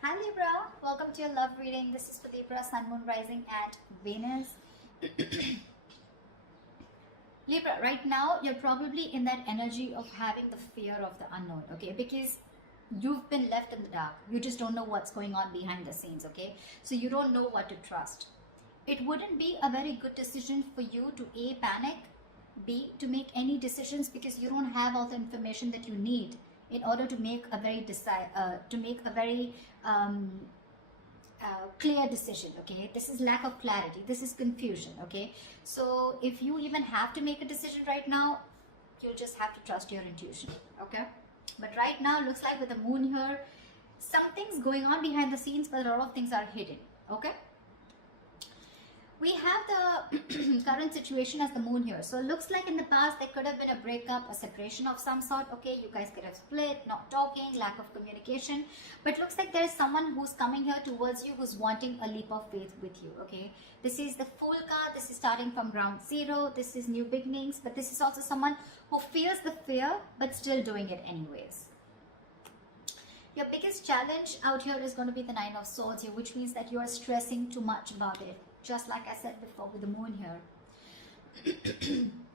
Hi Libra, welcome to your love reading. This is for Libra, Sun, Moon, Rising at Venus. Libra, right now you're probably in that energy of having the fear of the unknown, okay? Because you've been left in the dark. You just don't know what's going on behind the scenes, okay? So you don't know what to trust. It wouldn't be a very good decision for you to A, panic, B, to make any decisions because you don't have all the information that you need in order to make a very clear decision. Okay, this is lack of clarity, this is confusion. Okay, so if you even have to make a decision right now, you'll just have to trust your intuition. Okay, but right now looks like with the moon here, something's going on behind the scenes, but a lot of things are hidden. Okay, we have the current situation as the moon here. So it looks like in the past there could have been a breakup, a separation of some sort. Okay, you guys could have split, not talking, lack of communication. But looks like there is someone who's coming here towards you who's wanting a leap of faith with you. Okay, this is the Fool card. This is starting from ground zero. This is new beginnings. But this is also someone who feels the fear but still doing it anyways. Your biggest challenge out here is going to be the Nine of Swords here, which means that you are stressing too much about it. Just like I said before with the moon here.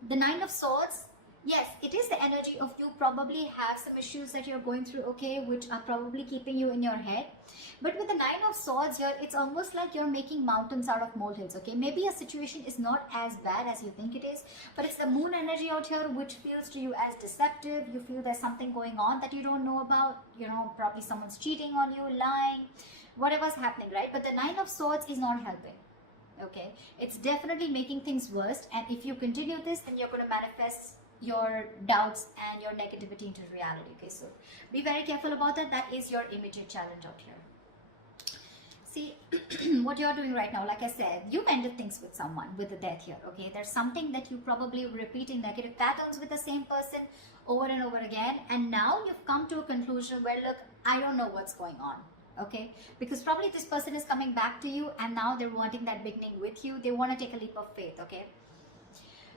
The Nine of Swords, yes, it is the energy of you probably have some issues that you're going through, okay, which are probably keeping you in your head. But with the Nine of Swords here, it's almost like you're making mountains out of molehills, okay. Maybe a situation is not as bad as you think it is, but it's the moon energy out here which feels to you as deceptive. You feel there's something going on that you don't know about, you know, probably someone's cheating on you, lying, whatever's happening, right? But the Nine of Swords is not helping. Okay, it's definitely making things worse, and if you continue this, then you're going to manifest your doubts and your negativity into reality. Okay, so be very careful about that. That is your immediate challenge out here. See what you're doing right now. Like I said, you've ended things with someone with the death here. Okay, there's something that you probably repeating negative patterns with the same person over and over again, and now you've come to a conclusion where, look, I don't know what's going on. Okay, because probably this person is coming back to you and now they're wanting that beginning with you. They want to take a leap of faith. Okay,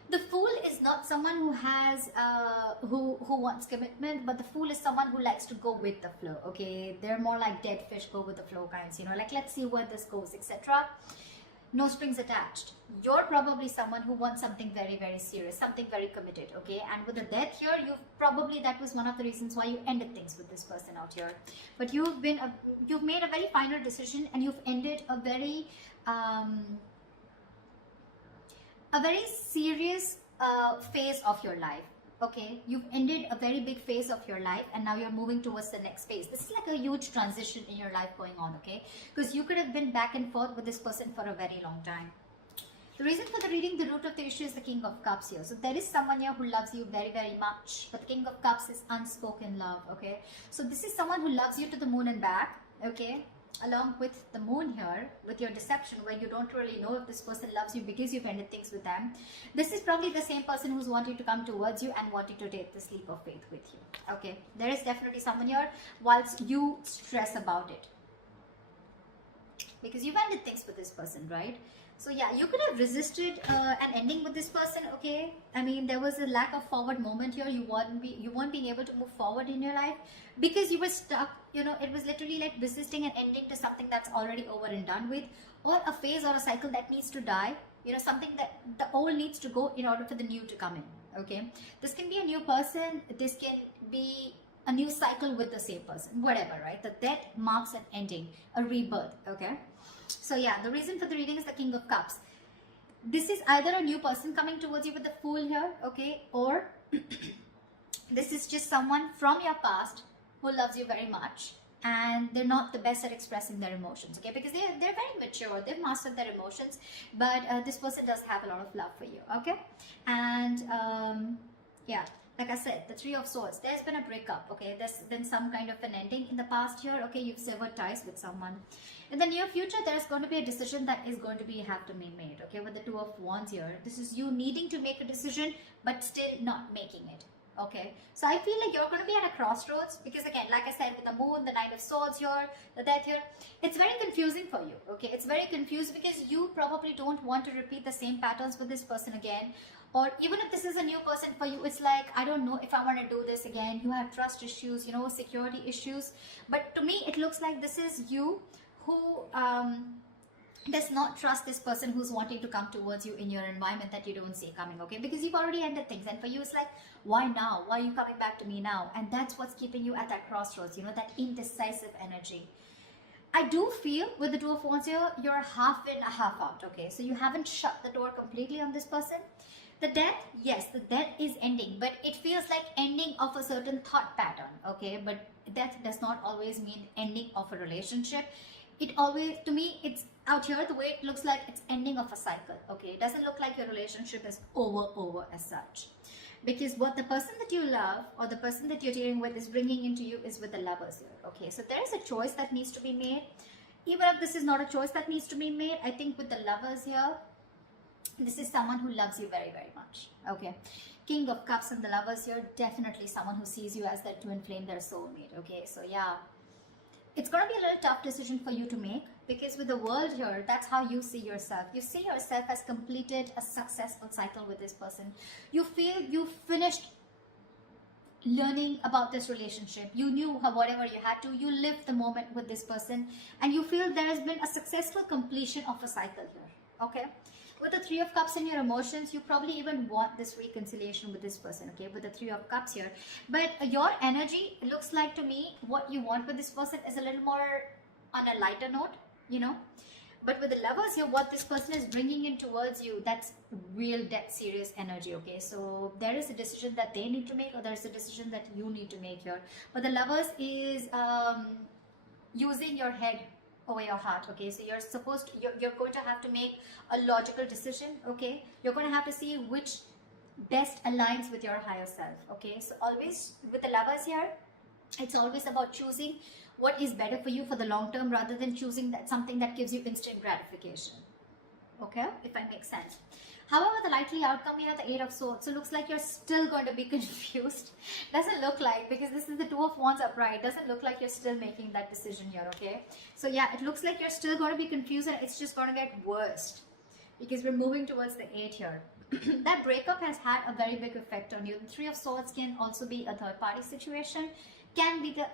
the Fool is not someone who has who wants commitment, but the Fool is someone who likes to go with the flow. Okay, they're more like dead fish, go with the flow kinds, you know, like let's see where this goes, etc. No strings attached. You're probably someone who wants something very, very serious, something very committed. Okay, and with the death here, that was one of the reasons why you ended things with this person out here. But you've made a very final decision, and you've ended a very serious phase of your life. Okay, you've ended a very big phase of your life, and now you're moving towards the next phase. This is like a huge transition in your life going on. Okay, because you could have been back and forth with this person for a very long time. The reason for the reading, the root of the issue is the King of Cups here. So there is someone here who loves you very, very much, but the King of Cups is unspoken love. Okay, so this is someone who loves you to the moon and back. Okay, along with the moon here, with your deception, where you don't really know if this person loves you because you've ended things with them. This is probably the same person who's wanting to come towards you and wanting to take this leap of faith with you. Okay, there is definitely someone here whilst you stress about it, because you've ended things with this person, right? So yeah, you could have resisted an ending with this person. Okay, I mean, there was a lack of forward moment here. You weren't being able to move forward in your life because you were stuck. You know, it was literally like resisting an ending to something that's already over and done with, or a phase or a cycle that needs to die. You know, something that the old needs to go in order for the new to come in. Okay, this can be a new person. This can be a new cycle with the same person, whatever, right? The death marks an ending, a rebirth. Okay, so yeah, the reason for the reading is the King of Cups. This is either a new person coming towards you with the Fool here, okay, or this is just someone from your past who loves you very much, and they're not the best at expressing their emotions. Okay, because they're very mature, they've mastered their emotions, but this person does have a lot of love for you. Okay, and yeah, like I said, the Three of Swords, there's been a breakup. Okay, there's been some kind of an ending in the past here. Okay, you've severed ties with someone. In the near future, there's going to be a decision that is going to have to be made. Okay, with the Two of Wands here, this is you needing to make a decision but still not making it. Okay, so I feel like you're going to be at a crossroads, because again, like I said, with the moon, the Knight of Swords here, the death here, it's very confusing for you. Okay, it's very confused because you probably don't want to repeat the same patterns with this person again, Or even if this is a new person for you, it's like, I don't know if I want to do this again. You have trust issues, you know, security issues. But to me, it looks like this is you who does not trust this person who's wanting to come towards you in your environment that you don't see coming, okay? Because you've already ended things, and for you it's like, why now? Why are you coming back to me now? And that's what's keeping you at that crossroads, you know, that indecisive energy. I do feel with the Two of Wands here, you're half in, half out, okay? So you haven't shut the door completely on this person. The death, yes, the death is ending, but it feels like ending of a certain thought pattern, okay? But death does not always mean ending of a relationship. It always, to me, it's out here, the way it looks like it's ending of a cycle, okay? It doesn't look like your relationship is over as such. Because what the person that you love or the person that you're dealing with is bringing into you is with the Lovers here, okay? So there is a choice that needs to be made. Even if this is not a choice that needs to be made, I think with the Lovers here, this is someone who loves you very much, okay? King of Cups and the Lovers here, definitely someone who sees you as their twin flame, their soulmate, okay? So yeah, it's going to be a little tough decision for you to make, because with the World here, that's how you see yourself. You see yourself as completed a successful cycle with this person. You feel you finished learning about this relationship. You knew whatever you had to. You lived the moment with this person, and you feel there has been a successful completion of a cycle here, okay? With the Three of Cups in your emotions, you probably even want this reconciliation with this person, okay, with the Three of Cups here. But your energy, looks like to me, what you want with this person is a little more on a lighter note, you know. But with the Lovers here, what this person is bringing in towards you, that's real dead serious energy, okay. So there is a decision that they need to make, or there's a decision that you need to make here. But the Lovers is using your head over your heart, okay? So you're supposed to, you're going to have to make a logical decision, okay? You're going to have to see which best aligns with your higher self, okay? So always with the Lovers here, it's always about choosing what is better for you for the long term, rather than choosing that something that gives you instant gratification, okay, if I make sense. However, the likely outcome here, the Eight of Swords, so looks like you're still going to be confused. Doesn't look like, because this is the Two of Wands upright, doesn't look like you're still making that decision here, okay? So yeah, it looks like you're still going to be confused, and it's just going to get worse, because we're moving towards the 8 here. That breakup has had a very big effect on you. The Three of Swords can also be a third party situation, can be the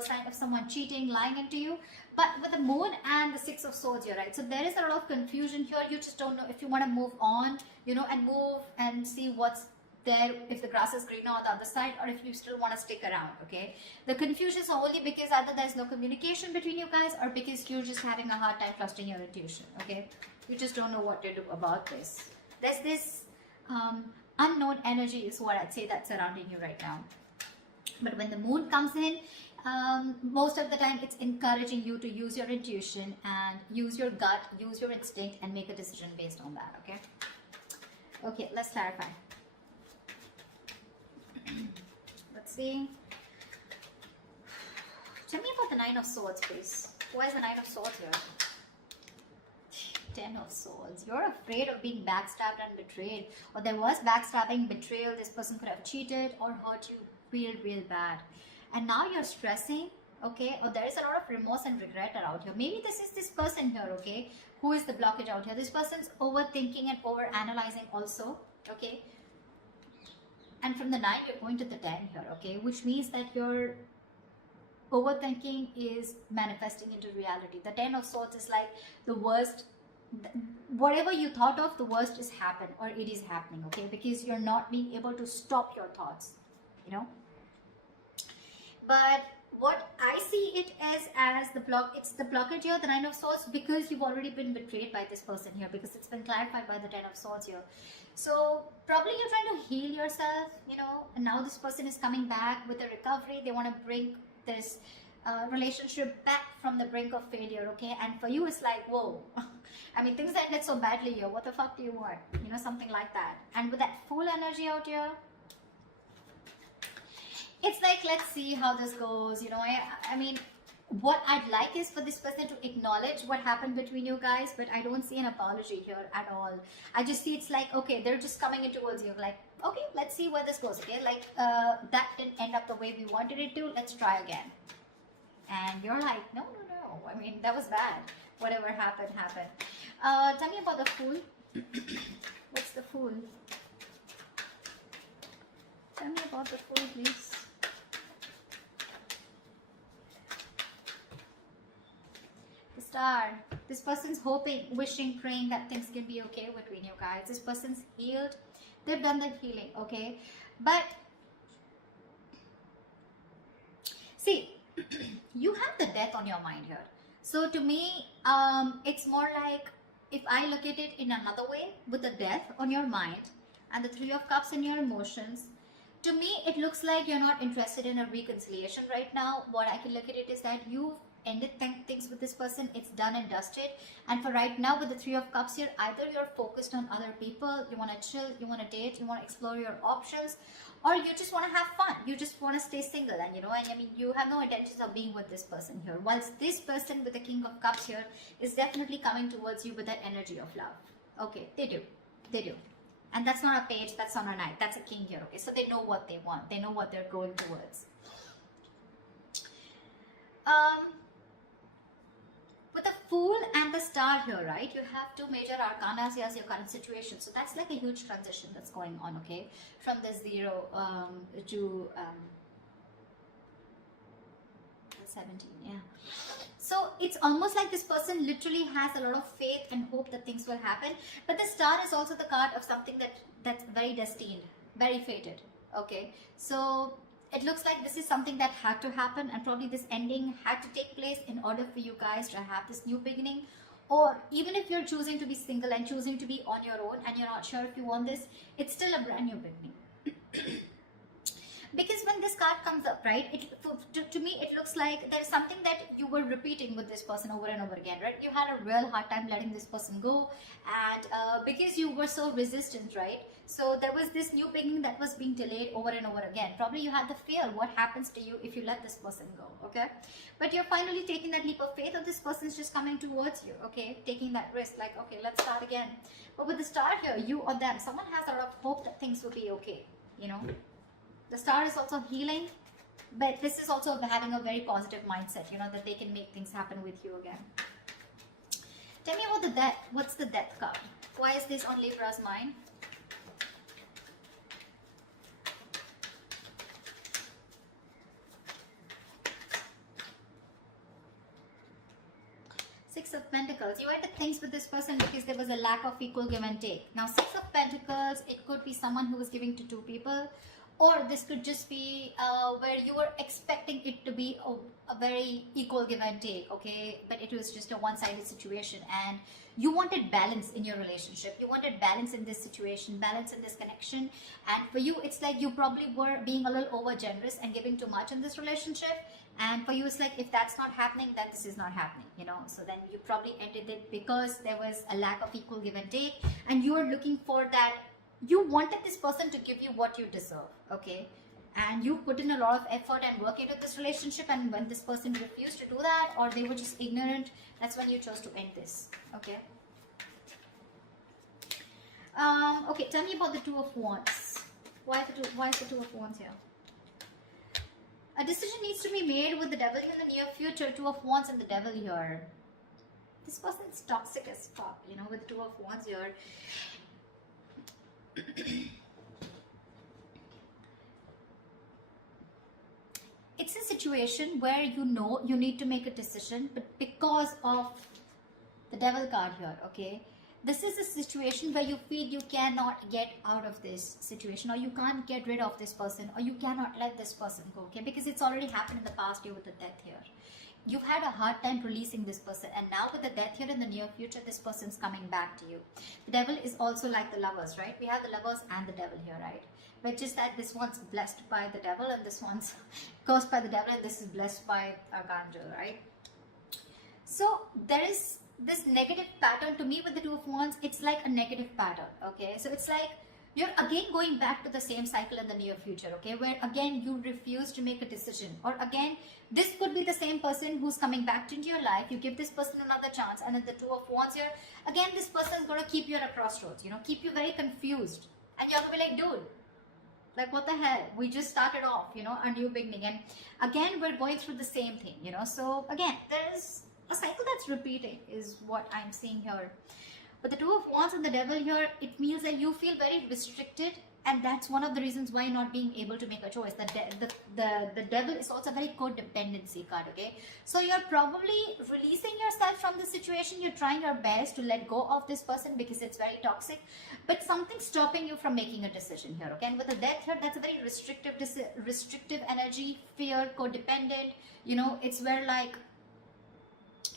sign of someone cheating, lying into you. But with the Moon and the Six of Swords here, right? So there is a lot of confusion here. You just don't know if you want to move on, you know, and move and see what's there, if the grass is greener on the other side, or if you still want to stick around, okay? The confusion is only because either there's no communication between you guys, or because you're just having a hard time trusting your intuition, okay? You just don't know what to do about this. There's this unknown energy is what I'd say that's surrounding you right now. But when the Moon comes in, most of the time it's encouraging you to use your intuition and use your gut, use your instinct, and make a decision based on that, okay? Okay, let's clarify. Let's see. Tell me about the Nine of Swords, please. Why is the Nine of Swords here? 10 of Swords. You're afraid of being backstabbed and betrayed. Or there was backstabbing, betrayal. This person could have cheated or hurt you real bad. And now you're stressing, okay? Or there is a lot of remorse and regret around here. Maybe this is this person here, okay? Who is the blockage out here? This person's overthinking and over-analyzing also, okay? And from the 9, you're going to the 10 here, okay? Which means that your overthinking is manifesting into reality. The 10 of Swords is like the worst. Whatever you thought of, the worst is happened, or it is happening, okay? Because you're not being able to stop your thoughts, you know? But what I see it as the block, it's the blockage here, the Nine of Swords, because you've already been betrayed by this person here, because it's been clarified by the 10 of Swords here. So probably you're trying to heal yourself, you know, and now this person is coming back with a recovery. They want to bring this relationship back from the brink of failure, okay? And for you, it's like, whoa. I mean, things ended so badly here. What the fuck do you want? You know, something like that. And with that full energy out here, it's like, let's see how this goes. You know, I mean, what I'd like is for this person to acknowledge what happened between you guys, but I don't see an apology here at all. I just see it's like, okay, they're just coming in towards you. Like, okay, let's see where this goes, okay? Like, that didn't end up the way we wanted it to. Let's try again. And you're like, no. I mean, that was bad. Whatever happened, happened. Tell me about the Fool. What's the Fool? Tell me about the Fool, please. The Star. This person's hoping, wishing, praying that things can be okay between you guys. This person's healed. They've done the healing, okay? But see, you have the death on your mind here. So to me, it's more like, if I look at it in another way, with the death on your mind and the Three of Cups in your emotions, to me, it looks like you're not interested in a reconciliation right now. What I can look at it is that you've ended things with this person. It's done and dusted. And for right now, with the Three of Cups here, either you're focused on other people, you want to chill, you want to date, you want to explore your options, or you just want to have fun. You just want to stay single, and I mean, you have no intentions of being with this person here. Whilst this person with the King of Cups here is definitely coming towards you with that energy of love. Okay, they do. And that's not a page, that's not a knight, that's a king here, okay? So they know what they want, they know what they're going towards. With the Fool and the Star here, right? You have two major arcanas as your current situation. So that's like a huge transition that's going on, okay? From the 0 to 17, yeah. So it's almost like this person literally has a lot of faith and hope that things will happen. But the Star is also the card of something that's very destined, very fated, okay? So it looks like this is something that had to happen, and probably this ending had to take place in order for you guys to have this new beginning. Or even if you're choosing to be single and choosing to be on your own and you're not sure if you want this, it's still a brand new beginning. Because when this card comes up, right, to me it looks like there's something that you were repeating with this person over and over again, right? You had a real hard time letting this person go, and because you were so resistant, right? So there was this new beginning that was being delayed over and over again. Probably you had the fear, what happens to you if you let this person go, okay? But you're finally taking that leap of faith, or this person's just coming towards you, okay? Taking that risk, like, okay, let's start again. But with the Star here, you or them, someone has a lot of hope that things will be okay, The Star is also healing, but this is also having a very positive mindset, that they can make things happen with you again. Tell me about the Death. What's the Death card? Why is this on Libra's mind? Six of Pentacles. You ended things with this person because there was a lack of equal give and take. Now, Six of Pentacles, it could be someone who was giving to two people. Or this could just be where you were expecting it to be a very equal give and take, okay? But it was just a one-sided situation, and you wanted balance in your relationship. You wanted balance in this situation, balance in this connection. And for you, it's like you probably were being a little over-generous and giving too much in this relationship. And for you, it's like, if that's not happening, then this is not happening, So then you probably ended it because there was a lack of equal give and take. And you were looking for that. You wanted this person to give you what you deserve, okay? And you put in a lot of effort and work into this relationship, and when this person refused to do that, or they were just ignorant, that's when you chose to end this, okay? Okay, tell me about the Two of Wands. Why is the Two of Wands here? A decision needs to be made with the Devil in the near future. Two of Wands and the Devil here. This person's toxic as fuck, with Two of Wands here. It's a situation where you need to make a decision, but because of the Devil card here, okay, this is a situation where you feel you cannot get out of this situation, or you can't get rid of this person, or you cannot let this person go, okay, because it's already happened in the past year with the Death here. You've had a hard time releasing this person, and now with the Death here in the near future, this person's coming back to you. The Devil is also like the Lovers, right? We have the Lovers and the Devil here, right? But just that this one's blessed by the Devil, and this one's cursed by the Devil, and this is blessed by Archangel, right? So there is this negative pattern to me with the Two of Wands. It's like a negative pattern, okay? So it's like you're again going back to the same cycle in the near future, okay? Where again you refuse to make a decision, or again this could be the same person who's coming back into your life. You give this person another chance, and then the Two of Wands here, again this person is going to keep you at a crossroads, keep you very confused, and you're going to be like, dude, like what the hell, we just started off, a new beginning, and again we're going through the same thing, so again there is a cycle that's repeating is what I'm seeing here. But the Two of Wands and the Devil here, it means that you feel very restricted And that's one of the reasons why not being able to make a choice. The devil is also a very codependency card, okay? So you're probably releasing yourself from the situation. You're trying your best to let go of this person because it's very toxic, but something's stopping you from making a decision here, okay? And with the death here, that's a very restrictive energy, fear, codependent. You know, it's where like,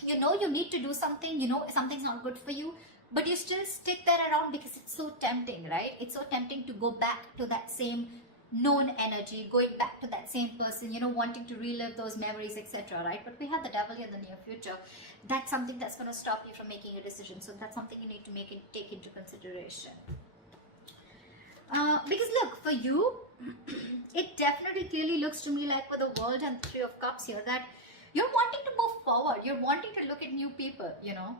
you know, you need to do something, you know, something's not good for you, but you still stick there around because it's so tempting, right? It's so tempting to go back to that same known energy, going back to that same person, you know, wanting to relive those memories, etc., right? But we have the devil in the near future. That's something that's going to stop you from making a decision. So that's something you need to take into consideration. Because look, for you, it definitely clearly looks to me like with the World and 3 of Cups here that you're wanting to move forward. You're wanting to look at new people, you know.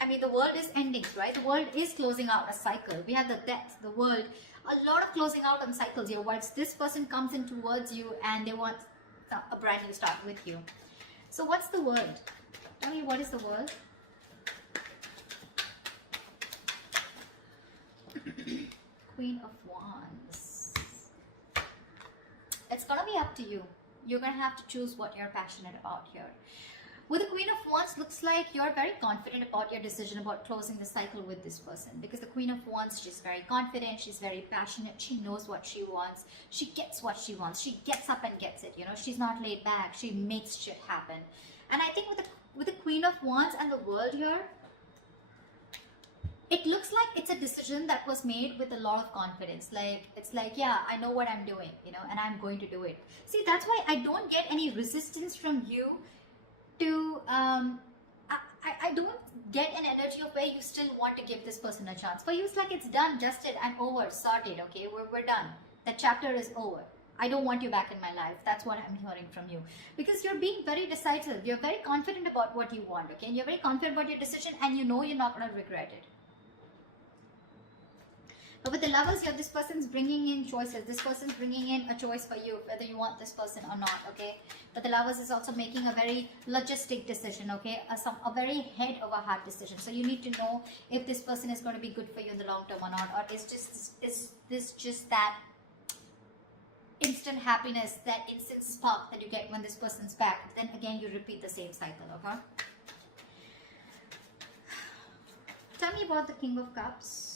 I mean, the world is ending, right? The world is closing out a cycle. We have the death, the world, a lot of closing out on cycles here. Once this person comes in towards you and they want a brand new start with you. So what's the world? Tell me, what is the world? Queen of Wands. It's gonna be up to you. You're gonna have to choose what you're passionate about here. With the Queen of Wands, looks like you're very confident about your decision about closing the cycle with this person. Because the Queen of Wands, she's very confident, she's very passionate, she knows what she wants, she gets what she wants, she gets up and gets it, you know, she's not laid back, she makes shit happen. And I think with the Queen of Wands and the World here, it looks like it's a decision that was made with a lot of confidence. Like, it's like, yeah, I know what I'm doing, you know, and I'm going to do it. See, that's why I don't get any resistance from you to I don't get an energy of where you still want to give this person a chance. For you, it's like it's done, dusted, and over, sorted, okay? We're done. That chapter is over. I don't want you back in my life. That's what I'm hearing from you. Because you're being very decisive. You're very confident about what you want, okay? And you're very confident about your decision, and you know you're not going to regret it. But with the Lovers here, this person's bringing in choices. This person's bringing in a choice for you, whether you want this person or not, okay? But the Lovers is also making a very logistic decision, okay? A very head over heart decision. So you need to know if this person is going to be good for you in the long term or not. Or is this just that instant happiness, that instant spark that you get when this person's back? Then again, you repeat the same cycle, okay? Tell me about the King of Cups.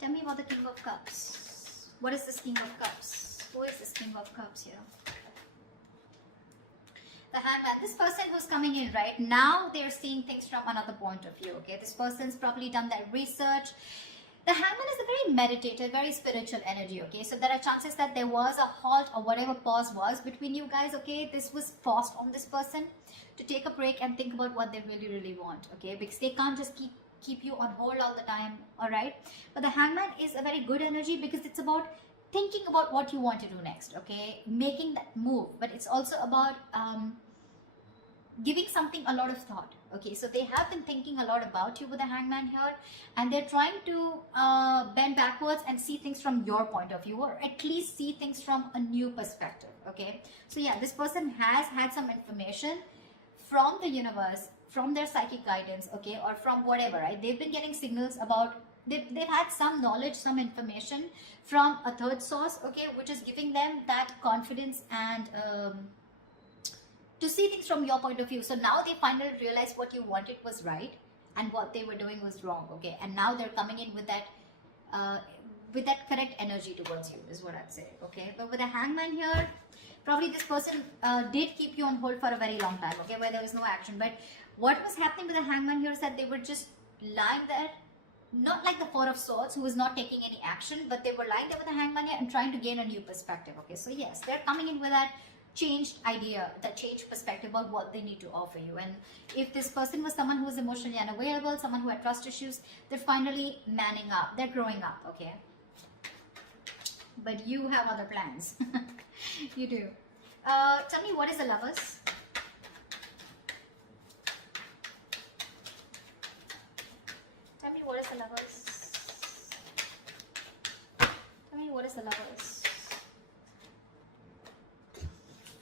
Tell me about the King of Cups. What is this King of Cups? Who is this King of Cups here? The Hangman. This person who's coming in right now, they're seeing things from another point of view, okay? This person's probably done that research. The Hangman is a very meditative, very spiritual energy, okay? So there are chances that there was a halt or whatever pause was between you guys, okay? This was paused on this person to take a break and think about what they really, really want, okay? Because they can't just keep you on hold all the time, all right? But the Hangman is a very good energy because it's about thinking about what you want to do next, okay? Making that move. But it's also about giving something a lot of thought, okay? So they have been thinking a lot about you with the Hangman here, and they're trying to bend backwards and see things from your point of view, or at least see things from a new perspective, okay? So yeah, this person has had some information from the universe, from their psychic guidance, okay, or from whatever, right? They've been getting signals about, they've had some knowledge, some information from a third source, okay, which is giving them that confidence and to see things from your point of view. So now they finally realize what you wanted was right and what they were doing was wrong, okay? And now they're coming in with that correct energy towards you, is what I'd say, okay? But with a Hangman here, probably this person did keep you on hold for a very long time, okay, where there was no action. But what was happening with the Hangman here is that they were just lying there, not like the Four of Swords, who was not taking any action, but they were lying there with the Hangman here and trying to gain a new perspective, okay? So yes, they're coming in with that changed idea, that changed perspective about what they need to offer you. And if this person was someone who was emotionally unavailable, someone who had trust issues, they're finally manning up, they're growing up, okay? But you have other plans. You do. Tell me, what is the Lovers? Tell me, what is the Lovers? Tell me, what is the Lovers?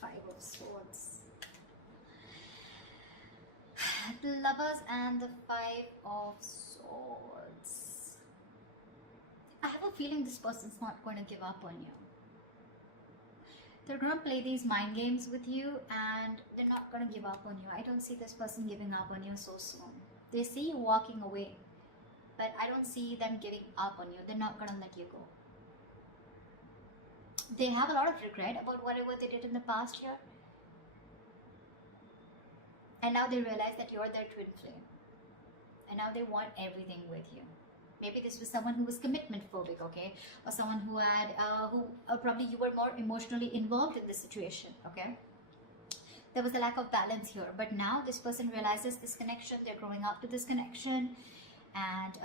Five of Swords. The Lovers and the Five of Swords. I have a feeling this person's not going to give up on you. They're going to play these mind games with you and they're not going to give up on you. I don't see this person giving up on you so soon. They see you walking away, but I don't see them giving up on you. They're not going to let you go. They have a lot of regret about whatever they did in the past year. And now they realize that you're their twin flame. And now they want everything with you. Maybe this was someone who was commitment phobic, okay? Or someone who had, probably you were more emotionally involved in this situation, okay? There was a lack of balance here. But now this person realizes this connection. They're growing up to this connection. And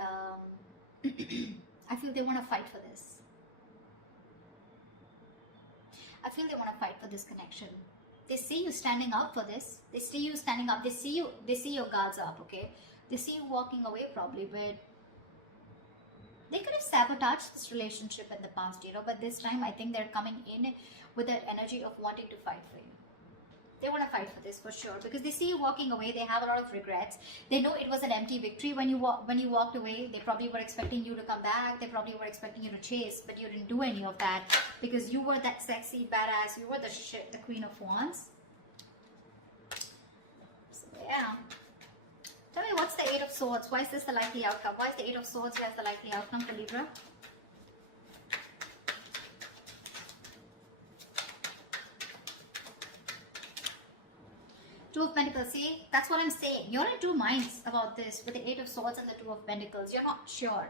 I feel they want to fight for this. I feel they want to fight for this connection. They see you standing up for this. They see you standing up. They see your guards up, okay? They see you walking away probably, but they could have sabotaged this relationship in the past, you know, but this time I think they're coming in with that energy of wanting to fight for you. They want to fight for this for sure because they see you walking away. They have a lot of regrets. They know it was an empty victory when you walked away. They probably were expecting you to come back. They probably were expecting you to chase, but you didn't do any of that because you were that sexy badass. You were the Queen of Wands. So yeah. Tell me, what's the Eight of Swords? Why is this the likely outcome? Why is the Eight of Swords here as the likely outcome for Libra? Two of Pentacles. See, that's what I'm saying. You're in two minds about this with the Eight of Swords and the Two of Pentacles. You're not sure.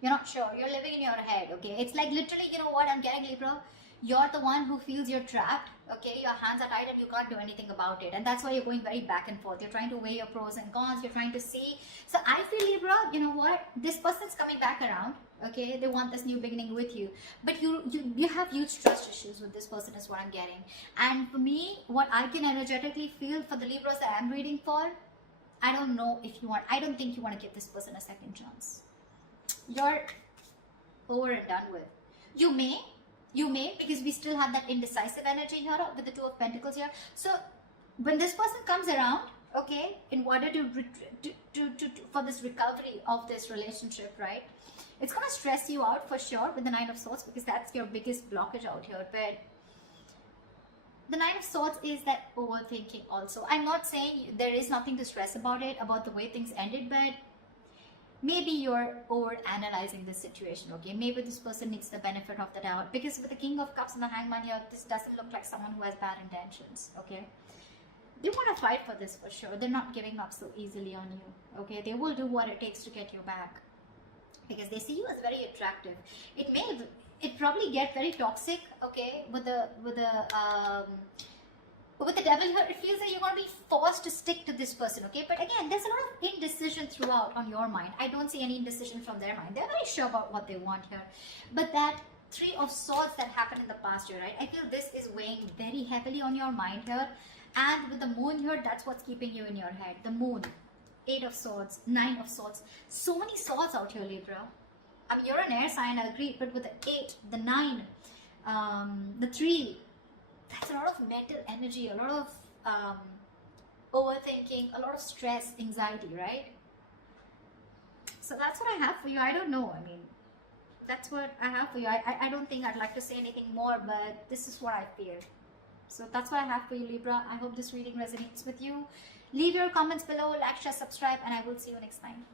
You're not sure. You're living in your head, okay? It's like literally, you know what I'm getting, Libra? You're the one who feels you're trapped, okay? Your hands are tied and you can't do anything about it. And that's why you're going very back and forth. You're trying to weigh your pros and cons. You're trying to see. So I feel, Libra, you know what? This person's coming back around, okay? They want this new beginning with you. But you have huge trust issues with this person is what I'm getting. And for me, what I can energetically feel for the Libras that I'm reading for, I don't know if you want, I don't think you want to give this person a second chance. You're over and done with. You may, because we still have that indecisive energy here with the Two of Pentacles here. So when this person comes around, okay, in order to for this recovery of this relationship, right, it's going to stress you out for sure with the Nine of Swords because that's your biggest blockage out here. But the Nine of Swords is that overthinking also. I'm not saying there is nothing to stress about it, about the way things ended, but maybe you're over analyzing this situation, okay? Maybe this person needs the benefit of the doubt because with the King of Cups and the Hangman here, this doesn't look like someone who has bad intentions, okay? They want to fight for this for sure. They're not giving up so easily on you, okay? They will do what it takes to get you back because they see you as very attractive. It probably get very toxic, okay? With the devil here, it feels like you're going to be forced to stick to this person, okay? But again, there's a lot of indecision throughout on your mind. I don't see any indecision from their mind. They're very sure about what they want here. But that Three of Swords that happened in the past year, right? I feel this is weighing very heavily on your mind here. And with the Moon here, that's what's keeping you in your head. The Moon, Eight of Swords, Nine of Swords. So many swords out here, Libra. I mean, you're an air sign, I agree. But with the 8, the 9, the 3, that's a lot of mental energy, a lot of overthinking, a lot of stress, anxiety, right? So that's what I have for you. I don't know. I mean, that's what I have for you. I don't think I'd like to say anything more, but this is what I feel. So that's what I have for you, Libra. I hope this reading resonates with you. Leave your comments below, like, share, subscribe, and I will see you next time.